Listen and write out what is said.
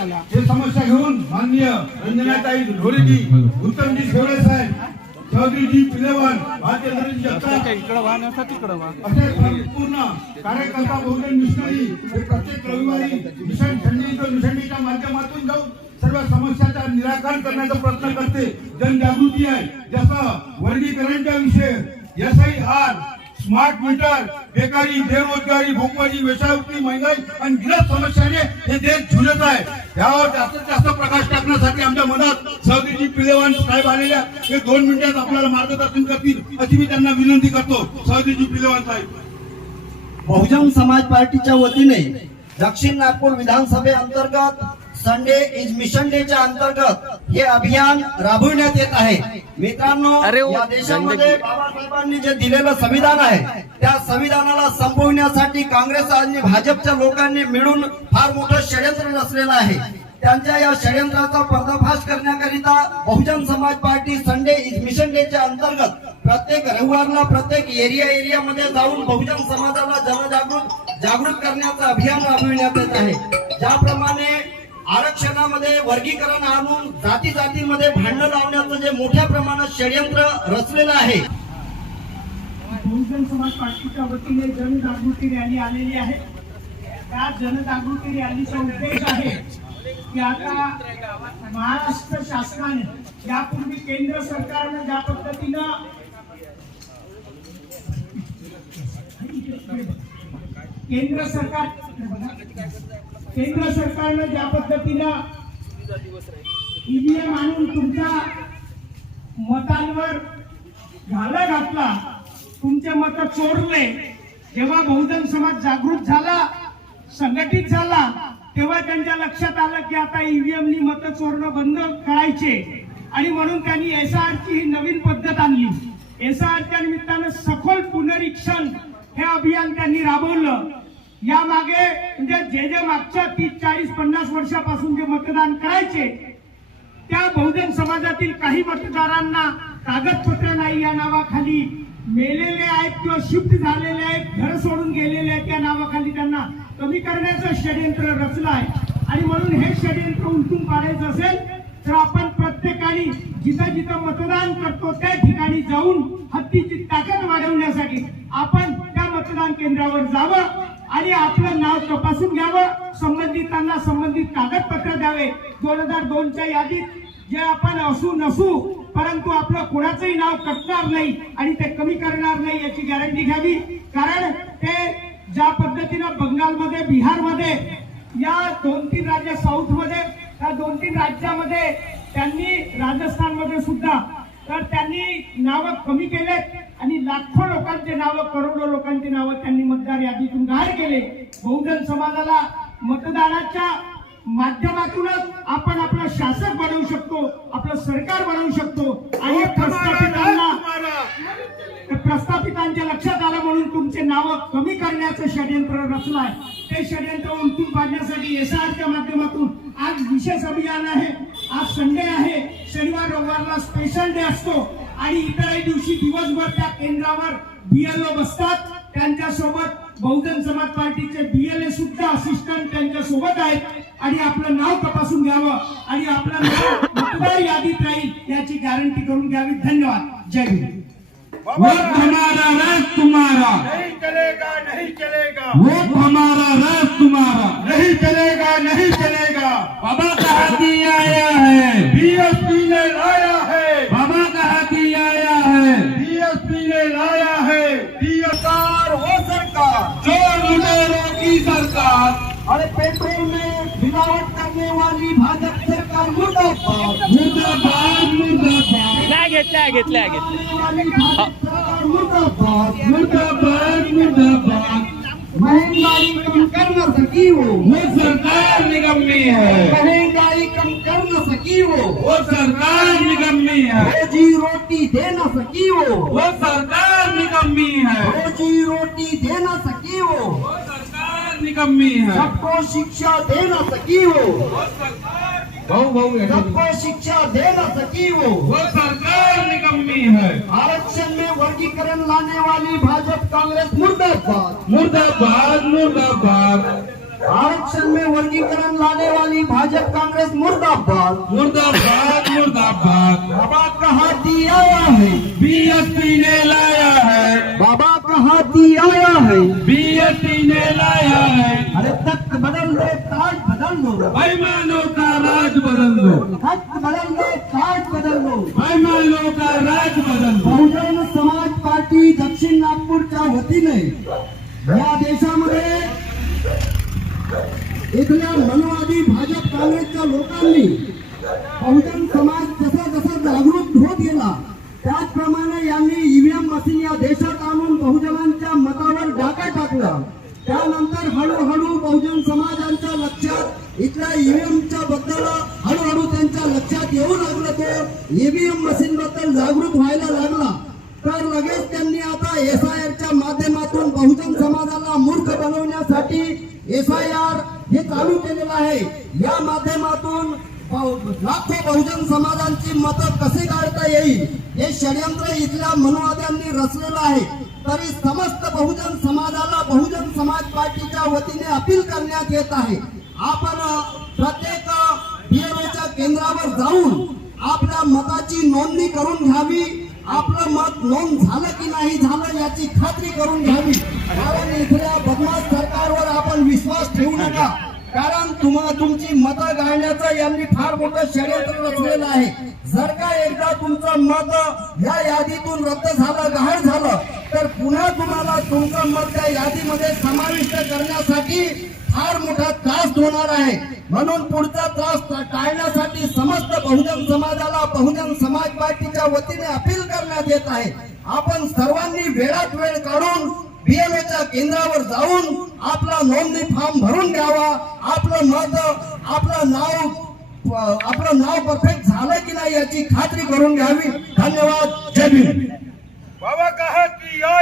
हे समस्या घेऊन माननीय रंजनाताई ढोरेजी, उत्तमजी शेवळे साहेब, चौधरीजी पिलेवाल, भारतीय जनता असे संपूर्ण कार्यकर्ता बहुजन मिशनरी हे प्रत्येक रविवारी मिशन झंडीच्या माध्यमातून जाऊन सर्व समस्याचा निराकरण करण्याचा प्रयत्न करते. जनजागृती आहे, जसं वर्गीकरणचा विषय, SIR, स्मार्ट मीटर, बेकारी, बेरोजगारी, भूकमारी, वेश्यावृत्ती, महंगाई आणि गिरस समस्याने हे देश झुलत आहे. यावर जास्तीत जास्त प्रकाश टाकण्यासाठी आमच्या मनात चौधरीजी पिलेवाल साहेब आलेल्या हे 2 मिनिटात आपल्याला मार्गदर्शन करतील अशी मी त्यांना विनंती करतो. चौधरीजी पिलेवाल साहेब. बहुजन समाज पार्टीच्या वतीने दक्षिण नागपूर विधानसभे अंतर्गत संडे इज मिशन डेच्या अंतर्गत हे अभियान राबविण्यात येत आहे. मित्रांनो, या देशामध्ये बाबासाहेबांनी जे दिलेलं संविधान आहे त्या संविधानाला संपवण्यासाठी काँग्रेस आणि भाजपच्या लोकांनी मिळून फार मोठं षडयंत्र रचलेलं आहे. त्यांच्या या षडयंत्राचा पर्दाफाश करण्याकरिता Bahujan Samaj party Sunday is mission डेच्या अंतर्गत प्रत्येक रविवारला प्रत्येक एरियामध्ये जाऊन बहुजन समाजाला जागृत करण्याचं अभियान राबविण्यात येत आहे. ज्याप्रमाणे आरक्षणामध्ये वर्गीकरण आणून जातीमध्ये भांडण लावण्याचं जे मोठ्या प्रमाणात षडयंत्र रचलेलं आहे. बहुजन समाज पार्टीच्या वतीने जनजागृती रॅली आलेली आहे. त्या जनजागृती रॅलीचा उद्देश आहे की आता महाराष्ट्र शासनाने यापूर्वी केंद्र सरकारने ज्या पद्धतीनं केंद्र सरकारने ज्या पद्धतीनं ईव्हीएम आणून तुमच्या मतांवर घाला घातला, तुमचे मत चोरले. जेव्हा बहुजन समाज जागृत झाला, संघटित झाला, तेव्हा त्यांच्या लक्षात आलं की आता ईव्हीएमनी मत चोरणं बंद करायचे आणि म्हणून त्यांनी SIR ची ही नवीन पद्धत आणली. SIR च्या निमित्तानं सखोल पुनरीक्षण हे अभियान त्यांनी राबवलं. यामागे म्हणजे जे मागच्या 30, 40, 50 वर्षापासून जे मतदान करायचे त्या बहुजन समाजातील काही मतदारांना कागदपत्र नाही या नावाखाली मेलेले आहेत किंवा शिफ्ट झालेले आहेत, घर सोडून गेलेले आहेत, त्या नावाखाली त्यांना कमी करण्याचं षडयंत्र रचलं आहे. आणि म्हणून हे षडयंत्र उलटून पाडायचं असेल तर आपण प्रत्येकाने जिथं जिथं मतदान करतो त्या ठिकाणी जाऊन हत्तीची ताकद वाढवण्यासाठी आपण त्या मतदान केंद्रावर जावं आणि आपलं नाव तपासून घ्यावं. संबंधितांना संबंधित कागदपत्र द्यावे. 2002च्या यादीत जे आपण असू नसू परंतु आपलं कोणाचंही नाव कटणार नाही आणि ते कमी करणार नाही याची गॅरंटी घ्यावी. कारण ते ज्या पद्धतीनं बंगालमध्ये, बिहारमध्ये, या 2-3 राज्य साऊथमध्ये, त्या 2-3 राज्यामध्ये त्यांनी, राजस्थानमध्ये सुद्धा तर त्यांनी नावं कमी केलेत आणि लाखो लोकांचे नावं, करोडो लोकांची नावं त्यांनी मतदार यादीतून बाहेर केले. बहुजन समाजाला मतदानाच्या माध्यमातूनच आपण आपलं शासक बनवू शकतो, आपलं सरकार बनवू शकतो. आणि प्रस्थापितांच्या लक्षात आलं म्हणून तुमचे नावं कमी करण्याचं षडयंत्र रचलं आहे. ते षडयंत्र उलटून पाडण्यासाठी SIR च्या माध्यमातून आज विशेष अभियान आहे. आज संडे आहे, शनिवार रविवारला स्पेशल डे असतो आणि इतरही दिवशी दिवसभर त्या केंद्रावर BLO बसतात. त्यांच्यासोबत बहुजन समाज पार्टीचे BLA सुद्धा असिस्टंट त्यांच्या सोबत आहेत आणि आपलं नाव तपासून घ्यावं आणि आपलं नाव मतदार यादीत राहील याची गॅरंटी करून घ्यावी. धन्यवाद. जय हिंद. वोट हमारा राज तुम्हारा नहीं चलेगा, नहीं चलेगा. वोट हमारा राज तुम्हारा नहीं चलेगा, नहीं चलेगा. बाबा का हाथी आया है, BSP ने लाया है, बाबा का हाथी आया है, BSP ने लाया है. सरकार वो सरकार चोर लुटेरों की सरकार, अरे पेट्रोल में मिलावट करने वाली भाजपा सरकार मुर्दाबाद, मुर्दाबाद, मुर्दाबाद, मुर्दाबाद. मुर्दाबाद, मुर्दाबाद. महंगाई कम कर न सकी वो सरकार निकम्मी है, महंगाई कम कर न सकी वो सरकार निकम्मी है, रोजी रोटी दे न सकी वो सरकार निकम्मी है, रोजी रोटी दे न सकी वो सरकार निकम्मी है, सबको शिक्षा दे न सकी वो सरकार सबको शिक्षा दे न सकी वो सरकार निकम्मी है. आरक्षण में वर्गीकरण लाने वाली भाजपा कांग्रेस मुर्दाबाद, मुर्दाबाद, मुर्दाबाद. आरक्षण में वर्गीकरण लाने वाली मनोवादी भाजप कांग्रेस मुर्दाबाद। मुर्दाबाद मुर्दाबाद। बाबा का हाथी आया है, बीएसपी ने लाया है, बाबा का हाथी आया है। बीएसपी ने लाया है। अरे तख्त बदल दो, ताज बदल दो, बेईमानों का राज बदल दो, तख्त बदल दो, ताज बदल दो। बेईमानों का राज बदल दो। बहुजन समाज पार्टी दक्षिण नागपूरच्या वतीने या देशामध्ये इथल्या मनोवादी भाजप काँग्रेसच्या लोकांनी बहुजन समाज जसा जसा जागृत होत गेला त्याचप्रमाणे यांनी ईव्हीएम मशीन या देशात आणून बहुजनांच्या मतावर डाका टाकला। त्यानंतर हळूहळू बहुजन समाजांच्या लक्षात इथल्या ईव्हीएमच्या बद्दल हळूहळू त्यांच्या लक्षात येऊ लागलं, तो ईव्हीएम मशीन बद्दल जागृत व्हायला लागला। तर लगेच त्यांनी आता SIRच्या माध्यमातून बहुजन समाजाला मूर्ख बनवण्यासाठी SIR हे चालू केलेलं आहे। या माध्यमातून लाखो बहुजन समाजांची मतं कशी काढता येईल हे षडयंत्र इथल्या मनोवाद्यांनी रचलेलं आहे। तरी समस्त बहुजन समाजाला बहुजन समाज पार्टीच्या वतीने अपील करण्यात येत आहे, आपण प्रत्येक BLOच्या केंद्रावर जाऊन आपल्या मताची नोंदणी करून घ्यावी। आपलं मत नोंद झालं की नाही झालं याची खात्री करून घ्यावी। कारण इथल्या बदमाश सरकारवर आपण विश्वास ठेवू नका, कारण तुमची मतं गाळण्याचं यांनी फार मोठं षडयंत्र रचलेलं आहे। जर का एकदा तुमचं मत या यादीतून रद्द झालं, गहाळ झालं, तर पुन्हा तुम्हाला तुमचं मत त्या यादीमध्ये समाविष्ट करण्यासाठी फार मोठा त्रास होणार आहे। म्हणून पुढचा त्रास टाळण्यासाठी समस्त बहुजन समाजाला बहुजन समाज पार्टीच्या वतीने अपील करण्यात येत आहे, आपण सर्वांनी वेळात वेळ काढून BLOच्या केंद्रावर जाऊन आपला नोंदणी फॉर्म भरून घ्यावा। आपलं मत, आपलं नाव परफेक्ट झालं की नाही याची खात्री करून घ्यावी। धन्यवाद। जय भीम। बाबा का हाथी आया।